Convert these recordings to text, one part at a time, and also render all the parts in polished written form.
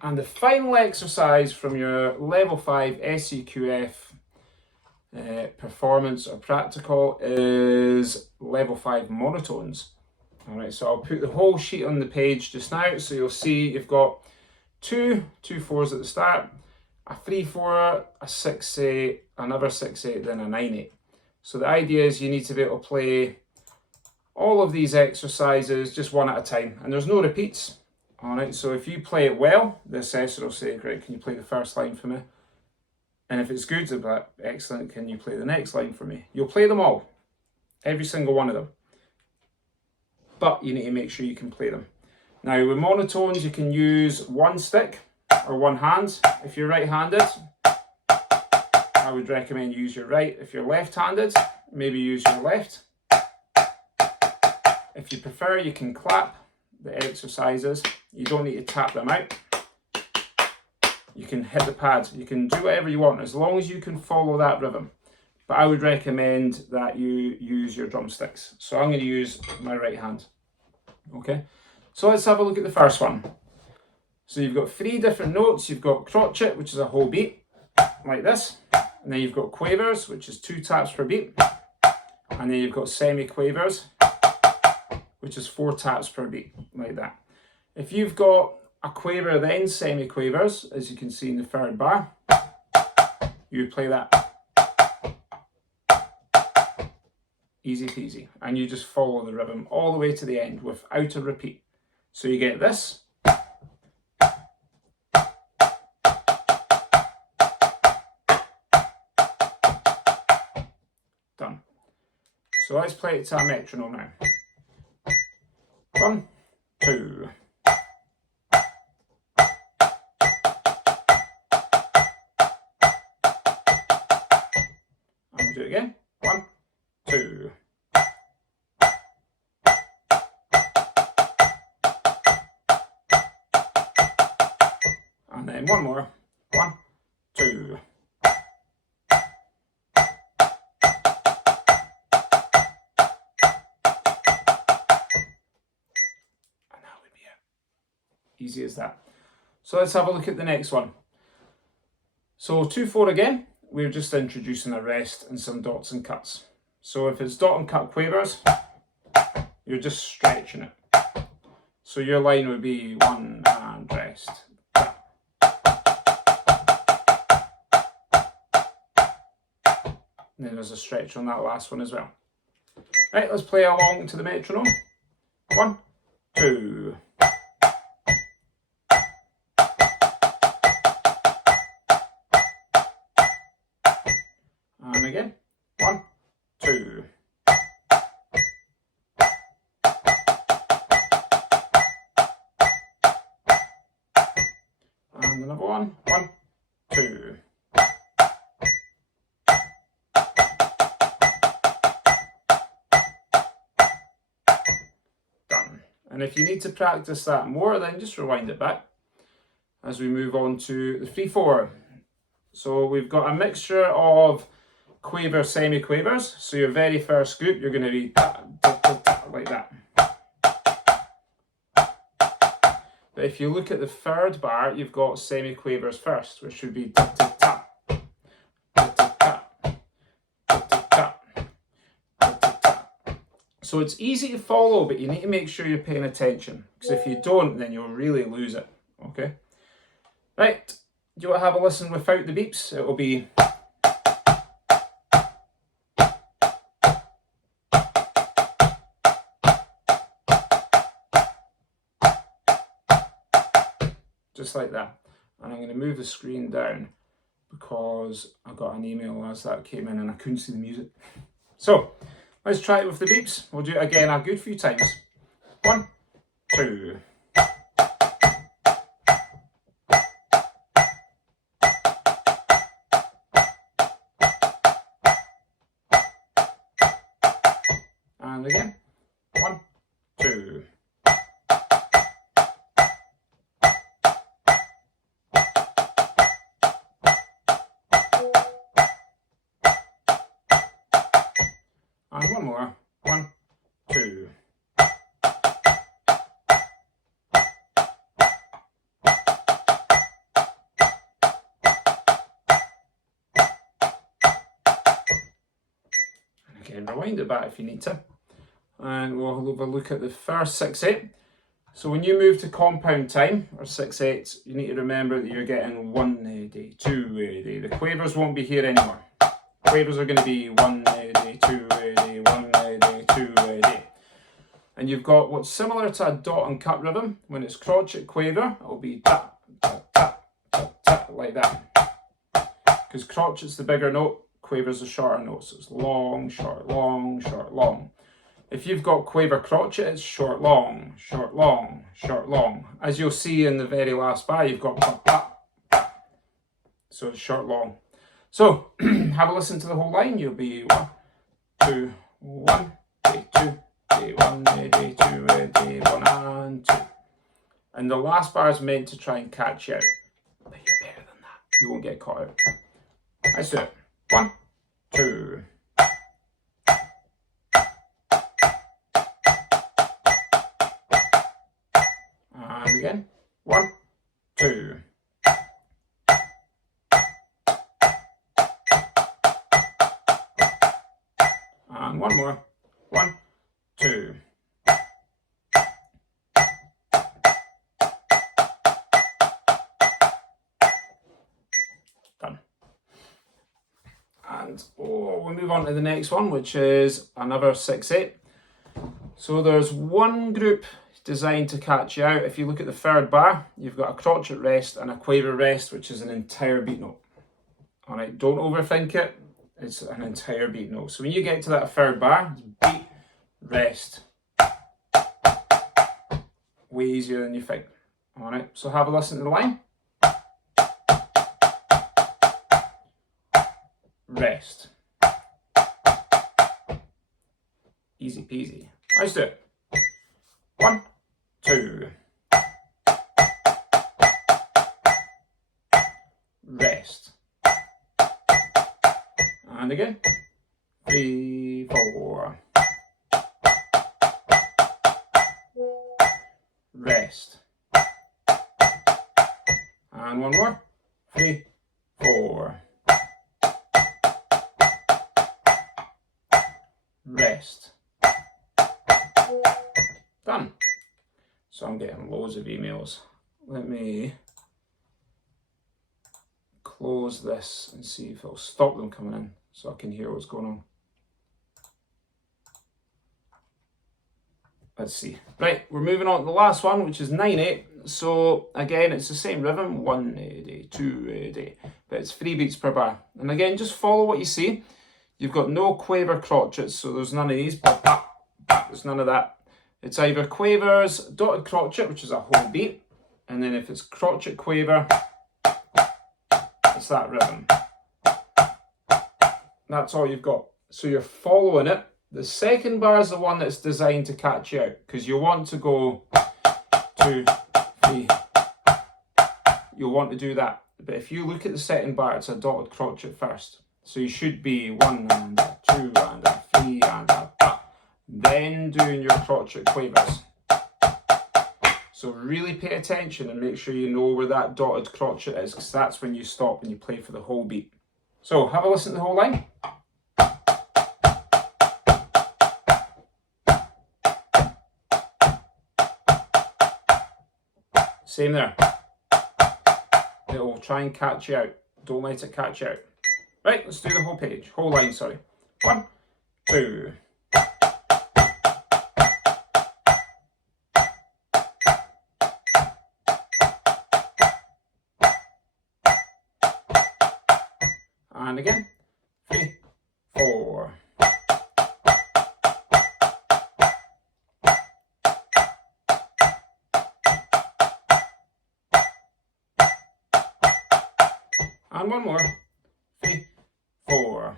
And the final exercise from your level 5 SCQF performance or practical is level 5 monotones. All right, so I'll put the whole sheet on the page just now, so you'll see you've got two 4s at the start, a 3/4, a 6/8, another 6/8, then a 9/8. So the idea is you need to be able to play all of these exercises just one at a time, and there's no repeats. All right, so if you play it well, the assessor will say, great, can you play the first line for me? And if it's good, they'll be like, excellent, can you play the next line for me? You'll play them all, every single one of them. But you need to make sure you can play them. Now with monotones, you can use one stick or one hand. If you're right-handed, I would recommend use your right. If you're left-handed, maybe use your left. If you prefer, you can clap the exercises. You don't need to tap them out. You can hit the pads. You can do whatever you want as long as you can follow that rhythm. But I would recommend that you use your drumsticks. So I'm going to use my right hand. Okay, so let's have a look at the first one. So you've got 3 different notes. You've got crotchet, which is a whole beat, like this. And then you've got quavers, which is 2 taps per beat. And then you've got semi-quavers, which is 4 taps per beat, like that. If you've got a quaver then semi-quavers, as you can see in the 3rd bar, you would play that. Easy peasy. And you just follow the rhythm all the way to the end without a repeat. So you get this. Done. So let's play it to a metronome now. 1, 2. And we'll do it again. 1, 2. And then one more. 1, 2. Easy as that. So let's have a look at the next one. So 2/4 again, we're just introducing a rest and some dots and cuts. So if it's dot and cut quavers, you're just stretching it. So your line would be 1 and rest. And then there's a stretch on that last one as well. Right, let's play along to the metronome. 1, 2. And again, 1, 2. And another one, 1, 2. Done. And if you need to practice that more, then just rewind it back as we move on to the 3/4. So we've got a mixture of quaver, semi-quavers. So your very first group, you're going to be like that. But if you look at the 3rd bar, you've got semi-quavers first, which should be tap. So it's easy to follow, but you need to make sure you're paying attention, because if you don't, then you'll really lose it. Okay. Right. Do you want to have a listen without the beeps? It will be. Just like that. And I'm going to move the screen down because I got an email as that came in and I couldn't see the music. So let's try it with the beeps. We'll do it again a good few times. 1, 2. And again. 1, 2. And one more. 1, 2. rewind it back if you need to. And we'll have a look at the first 6/8. So when you move to compound time, or 6/8, you need to remember that you're getting 1 AD, 2 AD. The quavers won't be here anymore. Quavers are going to be 1 AD, 2 AD, 1 AD, 2 AD. And you've got what's similar to a dot and cut rhythm. When it's crotchet quaver, it'll be ta, ta, ta, ta, ta, like that. Because crotchet's the bigger note, quaver's the shorter note. So it's long, short, long, short, long. If you've got quaver crotchet, it's short, long, short, long, short, long. As you'll see in the very last bar, you've got ba, ba, ba. So it's short, long. So have a listen to the whole line. You'll be 1, 2, 1, 2, 1, 2, 1, and 2. And the last bar is meant to try and catch you out. But you're better than that. You won't get caught out. Let's do it. 1, 2. And again. 1, 2. And one more. 1, 2. Done. And we'll move on to the next one, which is another 6/8. So there's one group designed to catch you out. If you look at the third bar, you've got a crotchet rest and a quaver rest, which is an entire beat note. All right, don't overthink it. It's an entire beat note. So when you get to that third bar, it's beat, rest. Way easier than you think. All right, so have a listen to the line. Rest. Easy peasy. Let's do it. 1, 2. Rest. And again. 3, 4. Rest. And one more. 3, 4. Rest. Done. So I'm getting loads of emails. Let me close this and see if it'll stop them coming in so I can hear what's going on. Let's see. Right, we're moving on to the last one, which is 9/8. So again, it's the same rhythm, 1 AD, 2 AD, but it's 3 beats per bar. And again, just follow what you see. You've got no quaver crotchets, so there's none of these, but there's none of that. It's either quavers, dotted crotchet, which is a whole beat, and then if it's crotchet quaver, it's that rhythm. That's all you've got. So you're following it. The second bar is the one that's designed to catch you out, because you want to go 2, 3. You'll want to do that. But if you look at the second bar, it's a dotted crotchet first. So you should be 1 and a 2 and a 3 and a ba. Then doing your crotchet quavers. So really pay attention and make sure you know where that dotted crotchet is, because that's when you stop and you play for the whole beat. So have a listen to the whole line. Same there. It will try and catch you out. Don't let it catch you out. Right, let's do the whole page. Whole line, sorry. 1, 2. And again. 3, 4. And one more. 3, 4.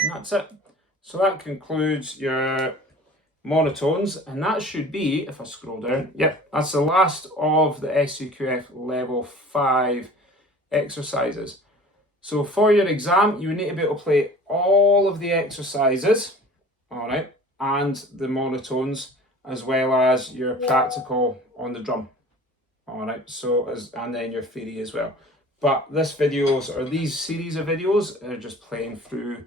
And that's it. So that concludes your monotones, and that should be, if I scroll down, yep, that's the last of the SCQF level 5 exercises. So for your exam, you need to be able to play all of the exercises, all right, and the monotones as well as your practical on the drum. Alright, so and then your theory as well. But these series of videos are just playing through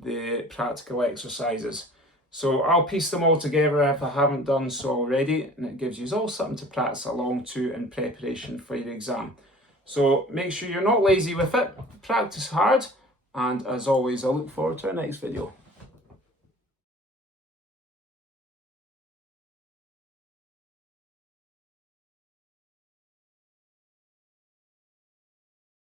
the practical exercises. So I'll piece them all together if I haven't done so already, and it gives you all something to practice along to in preparation for your exam. So make sure you're not lazy with it, practice hard, and as always, I look forward to our next video.